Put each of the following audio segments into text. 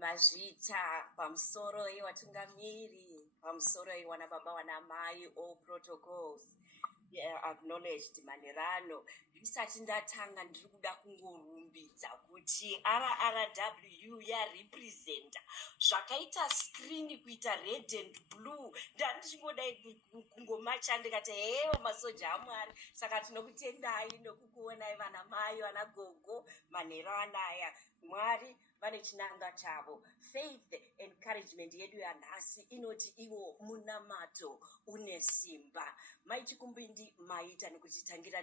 mazvita pamusoro iwatungamiri pamusoro iwana baba wana mai all protocols acknowledged manerano. Risati ndatanga ndiri kuda kungorumbidza kuti rrw yarepresenta zvakaita screen kuita red and blue. Ndandichingodai kungomacha ndikati hewa masoja amwari. Saka tinokutendai nokukuonai vana mai vana gogo manhero anaya. Mwari vane chinangwa chavo. Faith encouragement yedu yanhasi inoti iwo munamato une simba. Maichikumbindi maita nekutitangira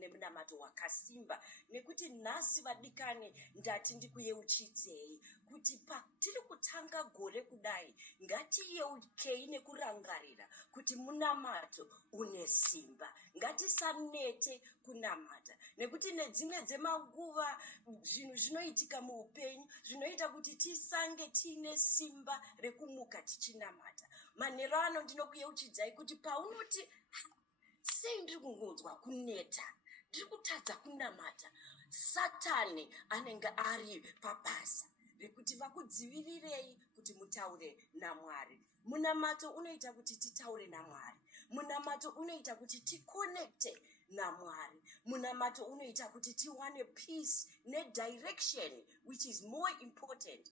nemunamato wakasimba. Nekuti nhasi vadikani ndati ndikuyeuchidzei kuti patiri kutanga gore kudai ngatiyeukei nekurangarira kuti munamato une simba. Ngatisanete kunamata nekuti nedzimwe dzemanguva zvinhu zvinoitika muupenyu zvinoita kuti tisange tiine simba rekumuka tichinamata. Manhero ano ndinokuyeuchidzai kuti paunoti sei ndiri kungodzwa kuneta ndiri kutadza kunamata, Satani anenge ari pabasa rekuti vakudzivirirei kuti mutaure naMwari. Munamato unoita kuti titaure naMwari. Munamato unoita kuti tikonekte naMwari. Munamato unoita kuti tiwane peace nedirection which is more important